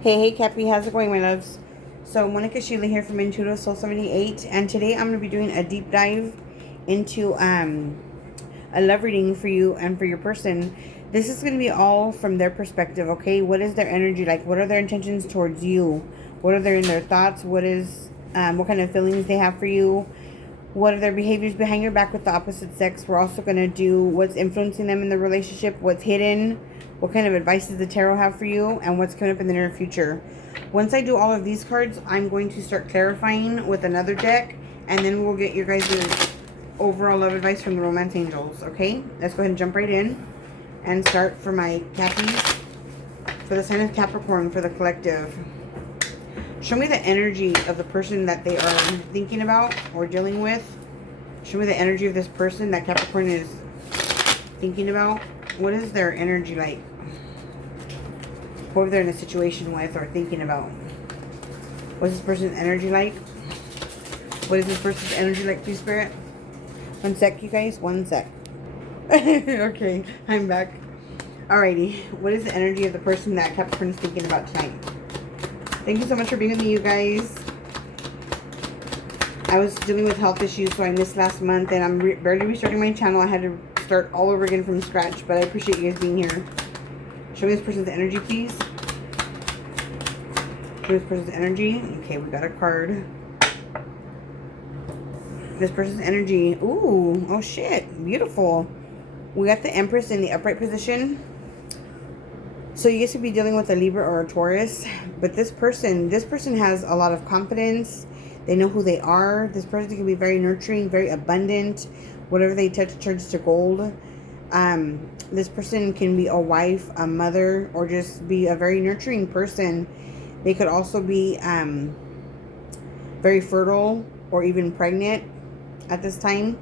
Hey, Cappy, how's it going, my loves? So, Monica Sheila here from IntuitiveSoul 78, and today I'm going to be doing a deep dive into a love reading for you and for your person. This is going to be all from their perspective, okay? What is their energy like? What are their intentions towards you? What are their thoughts? What kind of feelings they have for you? What are their behaviors behind your back with the opposite sex? We're also going to do what's influencing them in the relationship, what's hidden, what kind of advice does the tarot have for you, and what's coming up in the near future. Once I do all of these cards, I'm going to start clarifying with another deck, and then we'll get your guys' overall love advice from the romance angels, okay? Let's go ahead and jump right in and start for my Cappies. For the sign of Capricorn, for the collective. Show me the energy of the person that they are thinking about or dealing with. Show me the energy of this person that Capricorn is thinking about. What is their energy like? Whoever they're in a situation with or thinking about. What's this person's energy like? What is this person's energy like, please, Spirit? One sec, you guys. One sec. Okay, I'm back. Alrighty. What is the energy of the person that Capricorn is thinking about tonight? Thank you so much for being with me, you guys. I was dealing with health issues, so I missed last month, and I'm barely restarting my channel. I had to start all over again from scratch, but I appreciate you guys being here. Show me this person's energy, please. Show me this person's energy. Okay, we got a card. This person's energy. Ooh, oh shit, beautiful. We got the Empress in the upright position. So you guys could be dealing with a Libra or a Taurus, but this person has a lot of confidence. They know who they are. This person can be very nurturing, very abundant. Whatever they touch turns to gold. This person can be a wife, a mother, or just be a very nurturing person. They could also be very fertile or even pregnant at this time.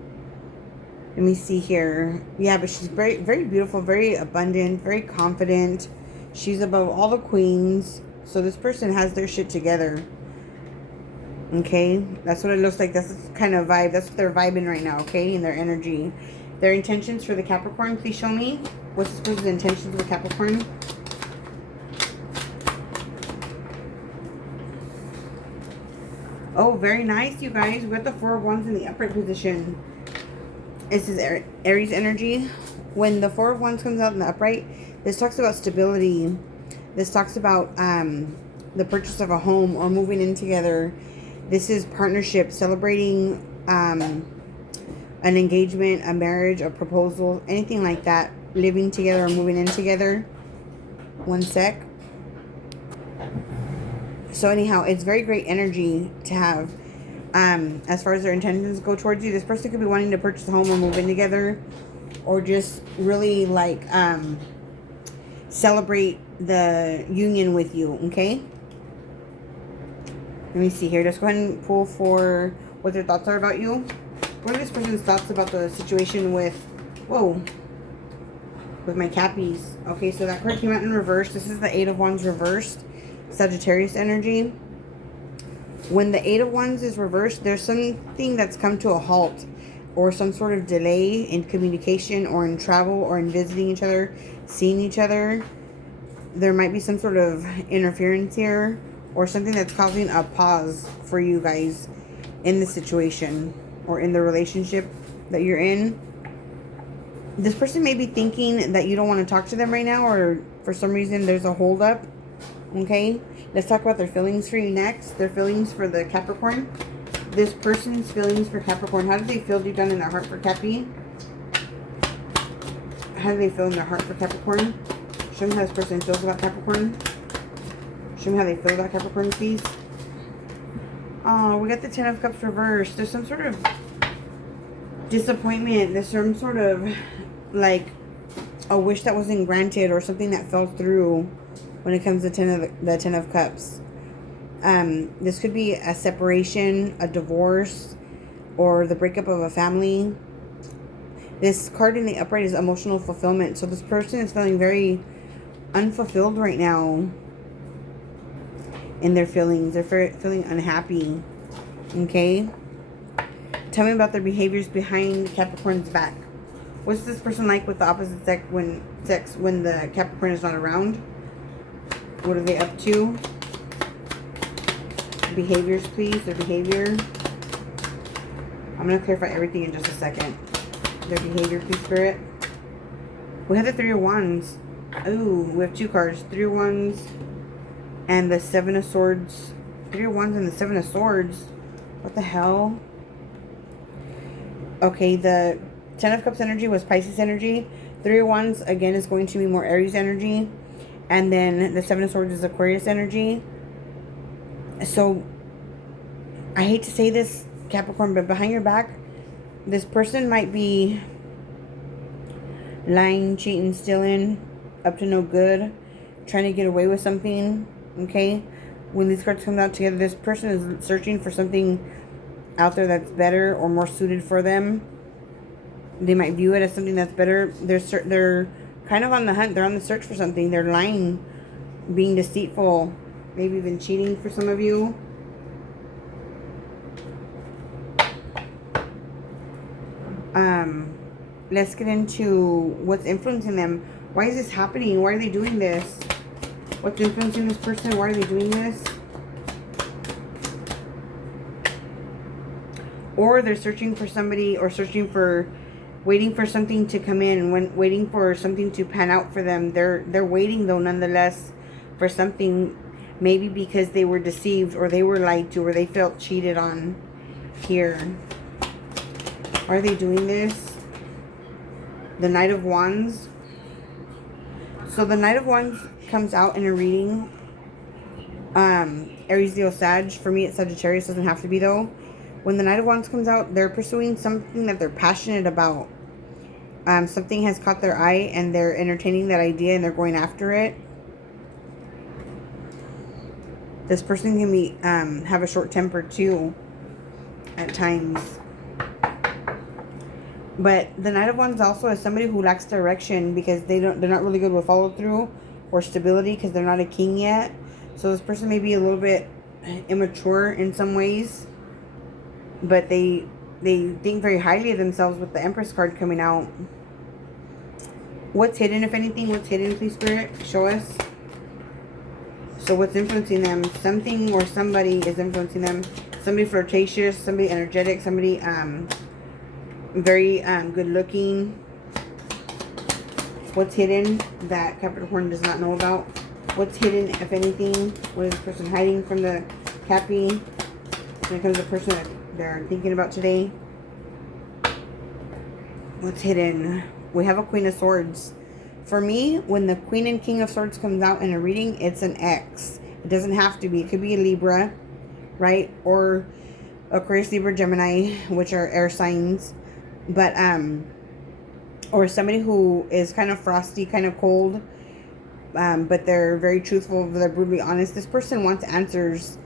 Let me see here. Yeah, but she's very, very beautiful, very abundant, very confident. She's above all the queens. So this person has their shit together. Okay, that's what it looks like. That's the kind of vibe. That's what they're vibing right now, okay, in their energy. Their intentions for the Capricorn, please show me. What's this person's intentions with Capricorn? Oh, very nice, you guys. We got the Four of Wands in the upright position. This is Aries energy. When the Four of Wands comes out in the upright, this talks about stability. This talks about the purchase of a home or moving in together. This is partnership, celebrating an engagement, a marriage, a proposal, anything like that. Living together or moving in together. One sec. So anyhow, it's very great energy to have. As far as their intentions go towards you, this person could be wanting to purchase a home or move in together, or just really like celebrate the union with you. Okay, let me see here. Just go ahead and pull for what their thoughts are about you. What are this person's thoughts about the situation with with my Cappies? Okay, so that card came out in reverse. This is the Eight of Wands reversed, Sagittarius energy. When the Eight of Wands is reversed, there's something that's come to a halt, or some sort of delay in communication or in travel or in visiting each other, seeing each other. There might be some sort of interference here, or something that's causing a pause for you guys in the situation or in the relationship that you're in. This person may be thinking that you don't want to talk to them right now, or for some reason there's a hold up. Okay, let's talk about their feelings for you next. Their feelings for the Capricorn. This person's feelings for Capricorn. How do they feel deep down in their heart for Cappy? How do they feel in their heart for Capricorn? Show me how this person feels about Capricorn. Show me how they feel about Capricorn, please. Oh, we got the Ten of Cups reversed. There's some sort of disappointment. There's some sort of like a wish that wasn't granted, or something that fell through when it comes to the Ten of Cups. This could be a separation, a divorce, or the breakup of a family. This card in the upright is emotional fulfillment. So this person is feeling very unfulfilled right now in their feelings. They're feeling unhappy. Okay? Tell me about their behaviors behind Capricorn's back. What's this person like with the opposite sex when the Capricorn is not around? What are they up to? Behaviors, please. Their behavior. I'm going to clarify everything in just a second. Their behavior, please, Spirit. We have the Three of Wands. Ooh, we have two cards. Three of Wands and the Seven of Swords. Three of Wands and the Seven of Swords. What the hell? Okay, the Ten of Cups energy was Pisces energy. Three of Wands, again, is going to be more Aries energy. And then the Seven of Swords is Aquarius energy. So, I hate to say this, Capricorn, but behind your back, this person might be lying, cheating, stealing, up to no good, trying to get away with something, okay? When these cards come out together, this person is searching for something out there that's better or more suited for them. They might view it as something that's better. They're kind of on the hunt. They're on the search for something. They're lying, being deceitful, maybe even cheating for some of you. Let's get into what's influencing them. Why is this happening? Why are they doing this? What's influencing this person? Why are they doing this? Or they're searching for somebody, or waiting for something to come in, waiting for something to pan out for them. They're waiting, though, nonetheless, for something, maybe because they were deceived, or they were lied to, or they felt cheated on here. Are they doing this? The Knight of Wands. So the Knight of Wands comes out in a reading. Aries, Leo, Sag. For me, it's Sagittarius. Doesn't have to be, though. When the Knight of Wands comes out, they're pursuing something that they're passionate about. Something has caught their eye, and they're entertaining that idea, and they're going after it. This person can be have a short temper too, at times. But the Knight of Wands also is somebody who lacks direction, because they're not really good with follow through or stability, because they're not a king yet. So this person may be a little bit immature in some ways, but they think very highly of themselves with the Empress card coming out. What's hidden, if anything? What's hidden, please, Spirit? Show us. So what's influencing them? Something or somebody is influencing them. Somebody flirtatious, somebody energetic, somebody very good looking. What's hidden that Capricorn does not know about? What's hidden, if anything? What is this person hiding from the Cappy when it comes to the person that they're thinking about today? What's hidden? We have a Queen of Swords. For me, when the Queen and King of Swords comes out in a reading, it's an X. It doesn't have to be. It could be a Libra, right? Or Aquarius, Libra, Gemini, which are air signs. But, or somebody who is kind of frosty, kind of cold, but they're very truthful, they're brutally honest. This person wants answers.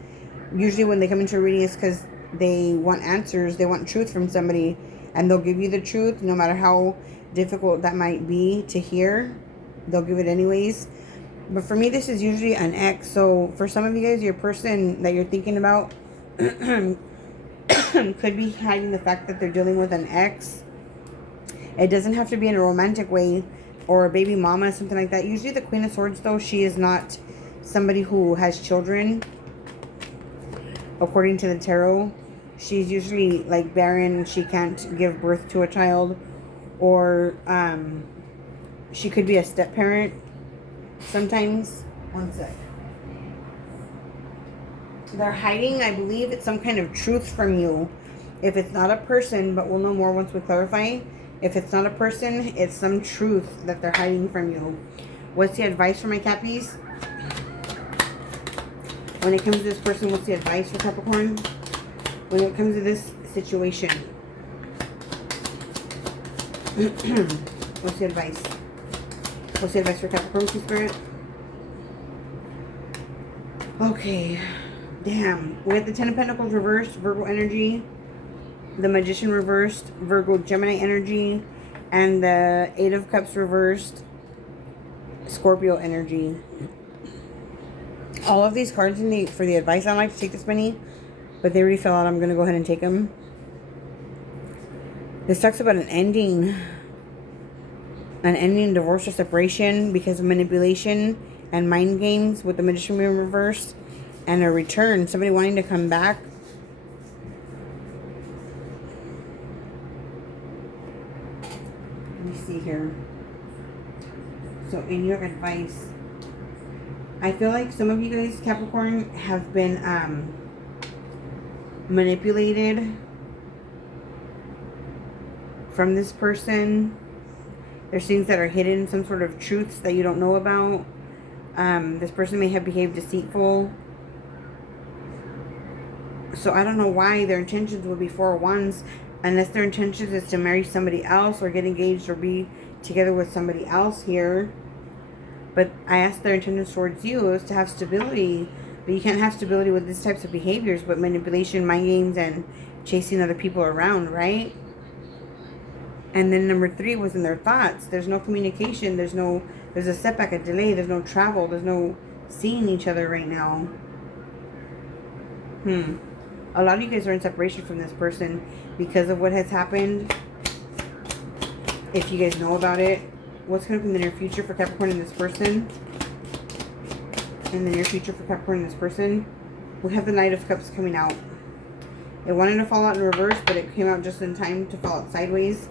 Usually when they come into a reading, it's because they want answers, they want truth from somebody, and they'll give you the truth, no matter how difficult that might be to hear. They'll give it anyways. But for me, this is usually an X. So for some of you guys, your person that you're thinking about could be hiding the fact that they're dealing with an ex. It doesn't have to be in a romantic way, or a baby mama, something like that. Usually the Queen of Swords, though, she is not somebody who has children. According to the tarot, she's usually like barren. She can't give birth to a child, or she could be a step parent sometimes. One sec. They're hiding, I believe, it's some kind of truth from you. If it's not a person, but we'll know more once we clarify. If it's not a person, it's some truth that they're hiding from you. What's the advice for my Cappies? When it comes to this person, what's the advice for Capricorn? When it comes to this situation. What's the advice? What's the advice for Capricorn, Spirit? Okay. Damn. We have the Ten of Pentacles reversed, Virgo energy. The Magician reversed, Virgo Gemini energy. And the Eight of Cups reversed, Scorpio energy. All of these cards for the advice, I don't like to take this many, but they already fell out. I'm going to go ahead and take them. This talks about an ending, divorce or separation because of manipulation and mind games with the Magician being reversed, and a return, somebody wanting to come back. Let me see here. So in your advice, I feel like some of you guys, Capricorn, have been manipulated from this person. There's things that are hidden, some sort of truths that you don't know about. This person may have behaved deceitful. So I don't know why their intentions would be 4 of Wands, unless their intentions is to marry somebody else or get engaged or be together with somebody else here. But I asked their intentions towards you is to have stability. But you can't have stability with these types of behaviors, but manipulation, mind games, and chasing other people around, right? And then number 3 was in their thoughts. There's no communication. There's a setback, a delay. There's no travel. There's no seeing each other right now. A lot of you guys are in separation from this person because of what has happened. If you guys know about it. What's going to be in the near future for Capricorn and this person? In the near future for Capricorn and this person, we have the Knight of Cups coming out. It wanted to fall out in reverse, but it came out just in time to fall out sideways.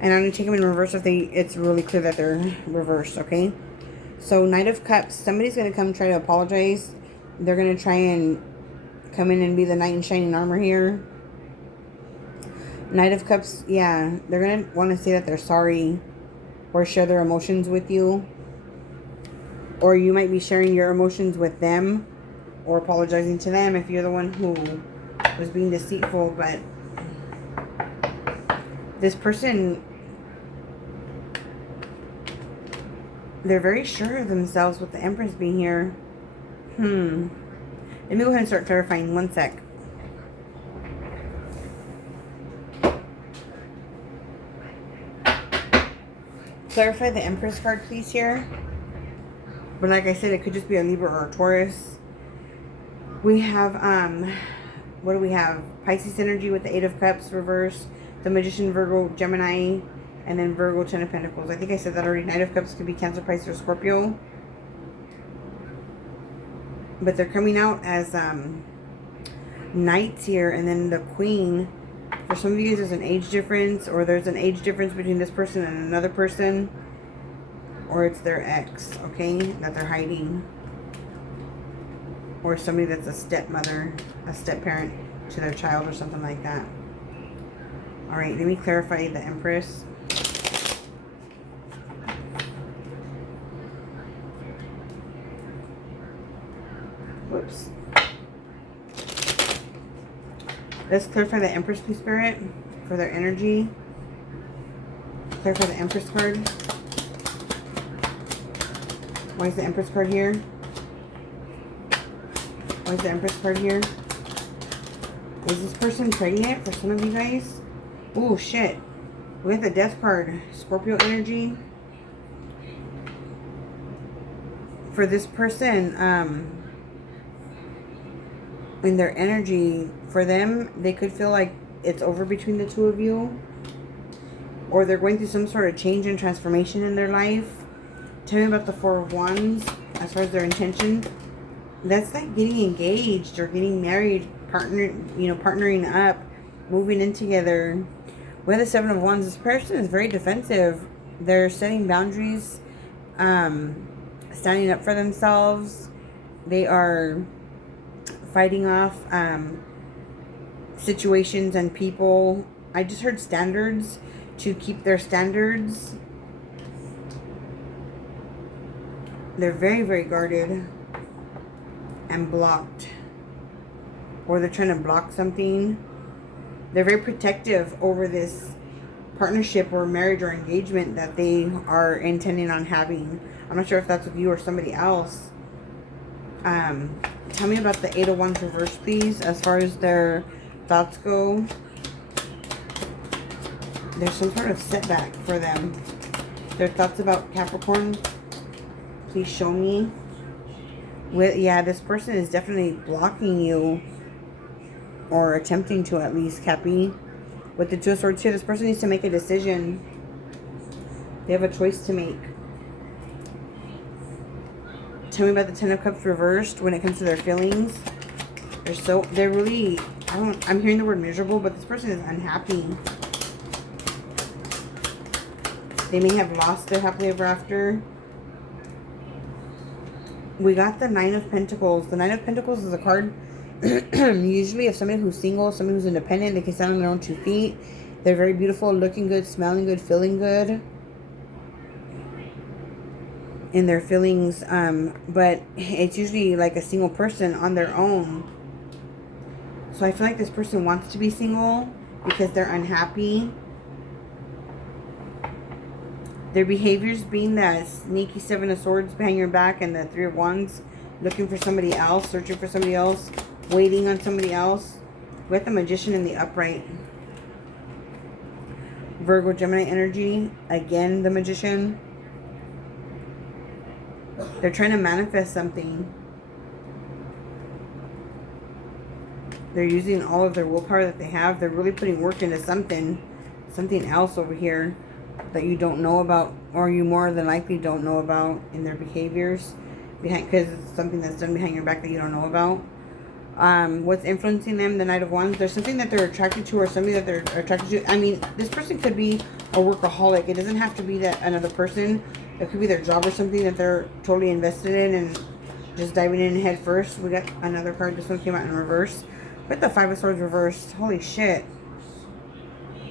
And I'm going to take them in reverse if it's really clear that they're reversed, okay? So Knight of Cups, somebody's going to come try to apologize. They're going to try and come in and be the knight in shining armor here. Knight of Cups, yeah, they're going to want to say that they're sorry or share their emotions with you. Or you might be sharing your emotions with them or apologizing to them if you're the one who was being deceitful. But this person, they're very sure of themselves with the Empress being here. Let me go ahead and start clarifying. One sec. Clarify the Empress card, please, here. But like I said, it could just be a Libra or a Taurus. We have, what do we have? Pisces energy with the 8 of Cups reverse. The Magician, Virgo, Gemini, and then Virgo, 10 of Pentacles. I think I said that already. Knight of Cups could be Cancer, Pisces, or Scorpio. But they're coming out as knights here. And then the Queen. For some of you guys, there's an age difference. Or there's an age difference between this person and another person. Or it's their ex, okay, that they're hiding. Or somebody that's a stepmother, a step-parent to their child or something like that. Alright, let me clarify the Empress. Whoops. Let's clarify the Empress, please, Spirit, for their energy. Clarify the Empress card. Why is the Empress card here? Why is the Empress card here? Is this person pregnant for some of you guys? Oh, shit. We have the Death card. Scorpio energy. For this person, in their energy, for them, they could feel like it's over between the two of you. Or they're going through some sort of change and transformation in their life. Tell me about the 4 of Wands as far as their intention. That's like getting engaged or getting married, partnering up, moving in together. With the 7 of Wands, this person is very defensive. They're setting boundaries, standing up for themselves. They are fighting off situations and people. I just heard standards, to keep their standards. They're very, very guarded and blocked. Or they're trying to block something. They're very protective over this partnership or marriage or engagement that they are intending on having. I'm not sure if that's with you or somebody else. Tell me about the 8 of Wands reverse, please, as far as their thoughts go. There's some sort of setback for them. Their thoughts about Capricorn. Please show me. Yeah, this person is definitely blocking you. Or attempting to, at least, Cappy. With the 2 of Swords here, this person needs to make a decision. They have a choice to make. Tell me about the Ten of Cups reversed when it comes to their feelings. They're really, I'm hearing the word miserable, but this person is unhappy. They may have lost their happily ever after. We got the Nine of Pentacles. The Nine of Pentacles is a card usually of somebody who's single, somebody who's independent. They can stand on their own 2 feet. They're very beautiful, looking good, smelling good, feeling good in their feelings. But it's usually like a single person on their own. So I feel like this person wants to be single because they're unhappy. Their behaviors being that sneaky 7 of Swords behind your back and the 3 of Wands, looking for somebody else, searching for somebody else, waiting on somebody else. With the Magician in the upright. Virgo, Gemini energy. Again, the Magician. They're trying to manifest something. They're using all of their willpower that they have. They're really putting work into something else over here that you don't know about, or you more than likely don't know about in their behaviors, because it's something that's done behind your back that you don't know about. What's influencing them? The Knight of Wands. There's something that they're attracted to, or somebody that they're attracted to. I mean, this person could be a workaholic. It doesn't have to be that another person. It could be their job or something that they're totally invested in and just diving in head first. We got another card. This one came out in reverse. With the 5 of Swords reversed. Holy shit.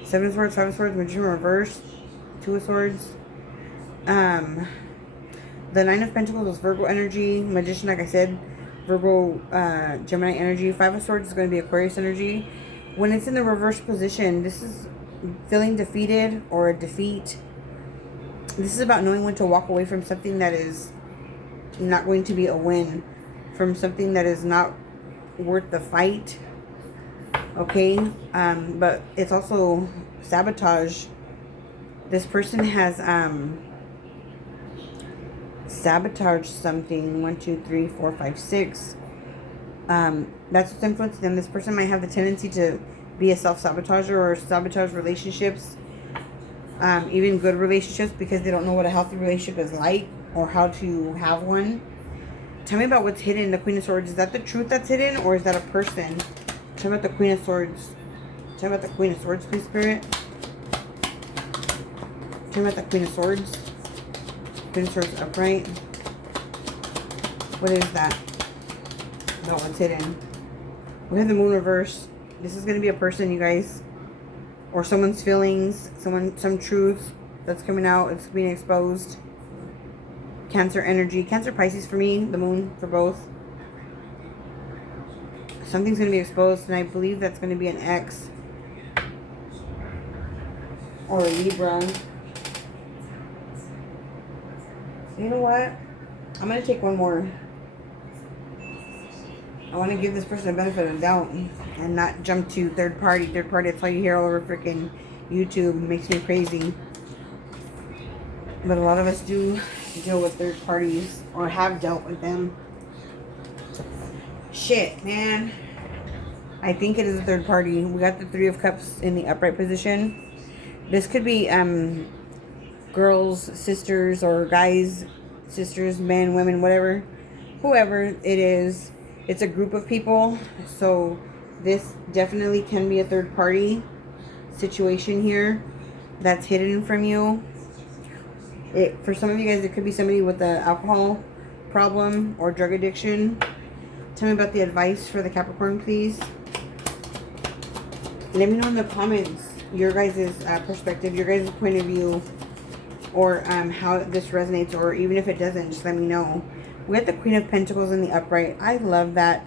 7 of Swords, 5 of Swords, Magician reversed. 2 of Swords. The 9 of Pentacles is Virgo energy. Magician, like I said, Virgo, Gemini energy. 5 of Swords is going to be Aquarius energy. When it's in the reverse position, this is feeling defeated or a defeat. This is about knowing when to walk away from something that is not going to be a win. From something that is not worth the fight. Okay? But it's also sabotage. This person has sabotaged something. 1, 2, 3, 4, 5, 6. That's what's influencing them. This person might have the tendency to be a self-sabotager or sabotage relationships. Even good relationships, because they don't know what a healthy relationship is like or how to have one. Tell me about what's hidden. The Queen of Swords. Is that the truth that's hidden, or is that a person? Tell me about the Queen of Swords. Tell me about the Queen of Swords, please, Spirit. Tell me about the Queen of Swords. Queen of Swords upright. What is that? No, what's hidden? We have the Moon reverse. This is going to be a person, you guys. Or someone's feelings. Some truth that's coming out. It's being exposed. Cancer energy. Cancer, Pisces for me. The Moon for both. Something's going to be exposed. And I believe that's going to be an X. Or a Libra. You know what? I'm going to take one more. I want to give this person a benefit of the doubt and not jump to third party. Third party, that's all you hear all over freaking YouTube. Makes me crazy. But a lot of us do deal with third parties or have dealt with them. Shit, man. I think it is a third party. We got the 3 of Cups in the upright position. This could be girls, sisters, or guys, sisters, men, women, whatever. Whoever it is. It's a group of people. So this definitely can be a third party situation here that's hidden from you. For some of you guys, it could be somebody with an alcohol problem or drug addiction. Tell me about the advice for the Capricorn, please. Let me know in the comments your guys' perspective, your guys' point of view, or how this resonates, or even if it doesn't, just let me know. We have the Queen of Pentacles in the upright. I love that.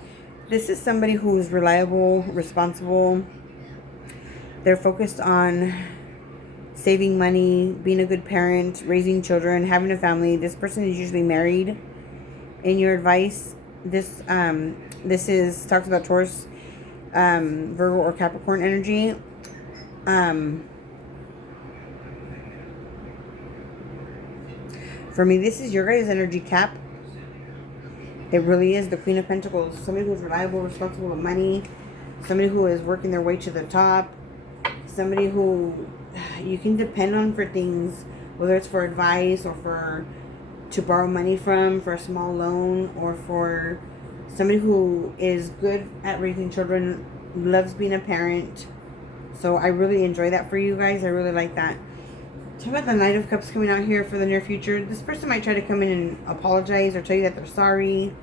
This is somebody who's reliable, responsible. They're focused on saving money, being a good parent, raising children, having a family. This person is usually married. In your advice, this is talks about Taurus, Virgo, or Capricorn energy. For me, this is your guys' energy, Cap. It really is the Queen of Pentacles. Somebody who's reliable, responsible with money. Somebody who is working their way to the top. Somebody who you can depend on for things, whether it's for advice or for to borrow money from for a small loan, or for somebody who is good at raising children, loves being a parent. So I really enjoy that for you guys. I really like that. Talk about the Knight of Cups coming out here for the near future. This person might try to come in and apologize or tell you that they're sorry,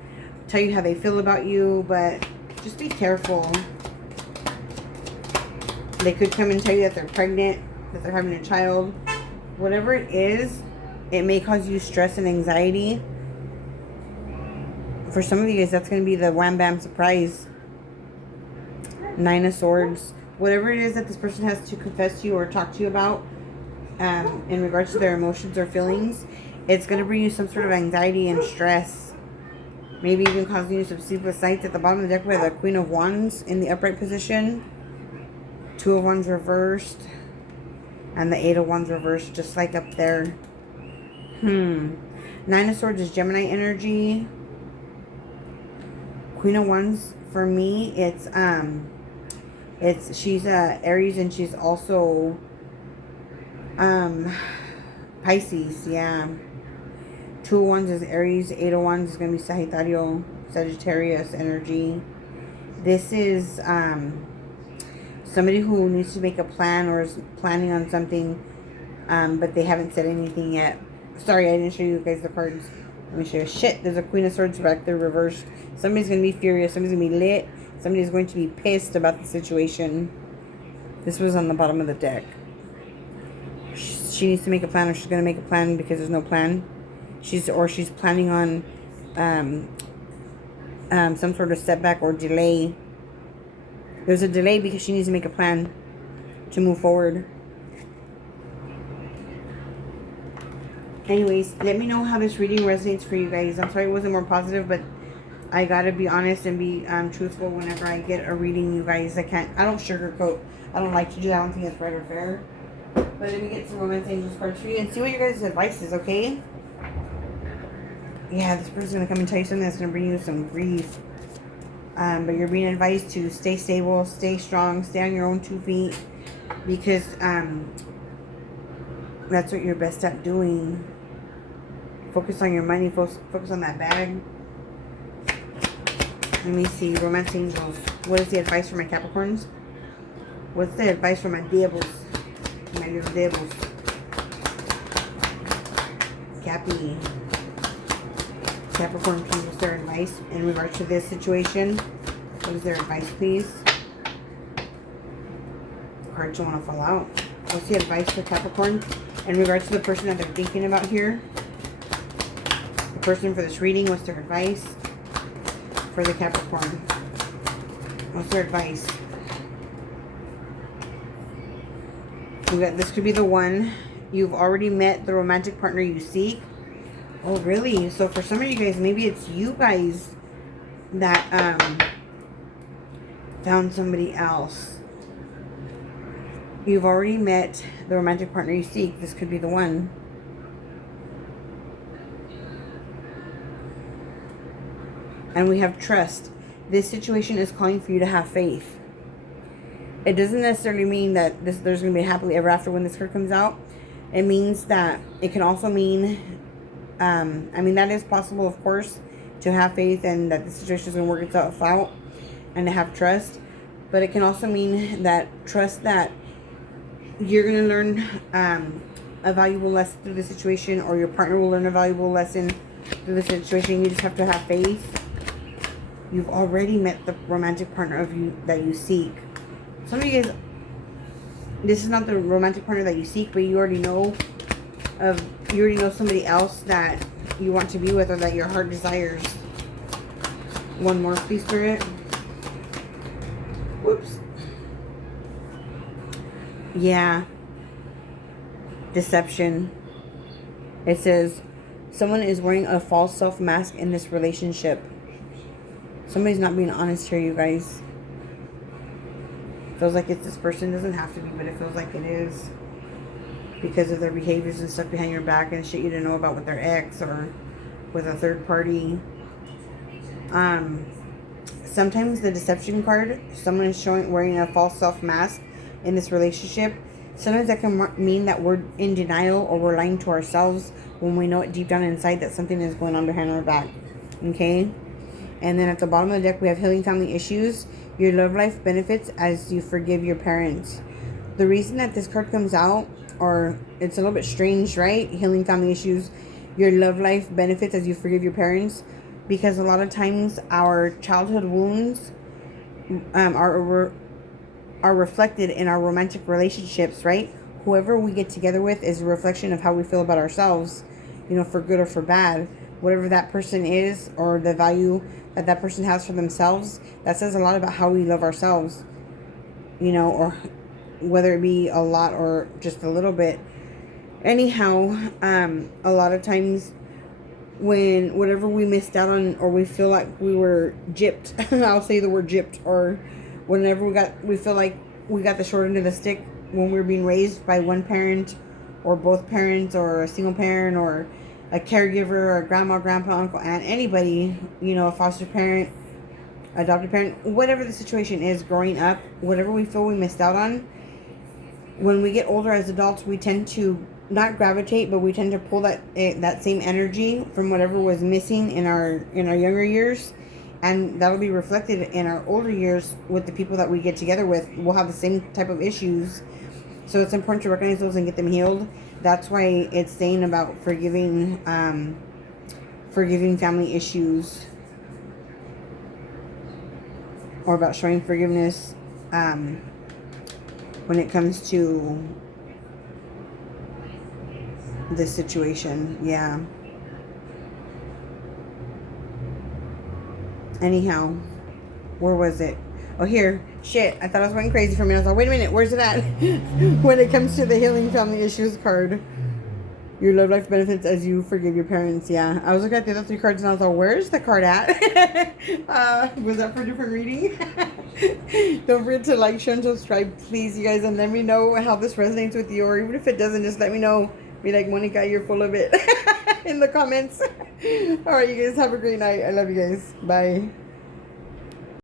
tell you how they feel about you, but just be careful. They could come and tell you that they're pregnant, that they're having a child. Whatever it is, it may cause you stress and anxiety. For some of you guys, that's going to be the wham bam surprise. 9 of Swords. Whatever it is that this person has to confess to you or talk to you about, in regards to their emotions or feelings, it's going to bring you some sort of anxiety and stress. Maybe even causing you some sleepless nights. At the bottom of the deck, we have the Queen of Wands in the upright position. 2 of Wands reversed. And the 8 of Wands reversed, just like up there. 9 of Swords is Gemini energy. Queen of Wands, for me, she's Aries, and she's also Pisces, yeah. 2 of Wands is Aries. 8 of Wands is going to be Sagittarius energy. This is somebody who needs to make a plan or is planning on something, but they haven't said anything yet. Sorry, I didn't show you guys the cards. Let me show you. Shit, there's a Queen of Swords back there reversed. Somebody's going to be furious. Somebody's going to be lit. Somebody's going to be pissed about the situation. This was on the bottom of the deck. She needs to make a plan, or she's going to make a plan because there's no plan. She's planning on some sort of setback or delay. There's a delay because she needs to make a plan to move forward. Anyways, let me know how this reading resonates for you guys. I'm sorry it wasn't more positive, but I gotta be honest and be truthful whenever I get a reading, you guys. I don't sugarcoat. I don't like to do that. I don't think it's right or fair. But let me get some Romance Angels cards for you and see what your guys' advice is, okay? Yeah, this person's gonna come and tell you something that's gonna bring you some grief. But you're being advised to stay stable, stay strong, stay on your own 2 feet, because that's what you're best at doing. Focus on your money, focus on that bag. Let me see, Romance Angels. What is the advice for my Capricorns? What's the advice for my devils? My little devils. Cappy. Capricorn, please, what's their advice in regards to this situation? What is their advice, please? Cards don't want to fall out. What's the advice for Capricorn in regards to the person that they're thinking about here? The person for this reading, what's their advice for the Capricorn? What's their advice? We got, this could be the one. You've already met the romantic partner you seek. Oh, really? So for some of you guys, maybe it's you guys that found somebody else. You've already met the romantic partner you seek. This could be the one. And we have trust. This situation is calling for you to have faith. It doesn't necessarily mean that there's going to be a happily ever after when this card comes out. It means that it can also mean, I mean, that is possible, of course, to have faith and that the situation is going to work itself out and to have trust. But it can also mean that trust that you're going to learn a valuable lesson through the situation, or your partner will learn a valuable lesson through the situation. You just have to have faith. You've already met the romantic partner that you seek. Some of you guys, this is not the romantic partner that you seek, but you already know somebody else that you want to be with, or that your heart desires. One more, please, Spirit. Whoops. Yeah. Deception. It says someone is wearing a false self mask in this relationship. Somebody's not being honest here, you guys. Feels like it's this person. Doesn't have to be, but it feels like it is, because of their behaviors and stuff behind your back and shit you didn't know about with their ex or with a third party. Sometimes the deception card, someone is wearing a false self mask in this relationship. Sometimes that can mean that we're in denial or we're lying to ourselves when we know it deep down inside that something is going on behind our back. Okay? And then at the bottom of the deck, we have healing family issues. Your love life benefits as you forgive your parents. The reason that this card comes out, or it's a little bit strange, right? Healing family issues. Your love life benefits as you forgive your parents. Because a lot of times our childhood wounds are reflected in our romantic relationships, right? Whoever we get together with is a reflection of how we feel about ourselves, for good or for bad. Whatever that person is, or the value that that person has for themselves, that says a lot about how we love ourselves, or whether it be a lot or just a little bit. Anyhow, a lot of times when whatever we missed out on, or we feel like we were gypped, I'll say the word gypped, or whenever we feel like we got the short end of the stick when we were being raised by one parent or both parents, or a single parent, or a caregiver, or grandma, grandpa, uncle, aunt, anybody, a foster parent, adopted parent, whatever the situation is growing up, whatever we feel we missed out on, when we get older as adults, we tend to not gravitate, but we tend to pull that same energy from whatever was missing in our younger years, and that'll be reflected in our older years with the people that we get together with. We'll have the same type of issues, so it's important to recognize those and get them healed. That's why it's saying about forgiving family issues, or about showing forgiveness when it comes to this situation. Yeah. Anyhow, where was it? Oh, here. Shit, I thought I was going crazy for a minute. I was like, wait a minute, where's it at? When it comes to the healing family issues card, your love life benefits as you forgive your parents. Yeah, I was looking at the other 3 cards and I was like, where's the card at? Was that for a different reading? Don't forget to like, share, and subscribe, please, you guys, and let me know how this resonates with you, or even if it doesn't, just let me know. Be like, Monica, you're full of it, in the comments. All right, you guys, have a great night. I love you guys. Bye.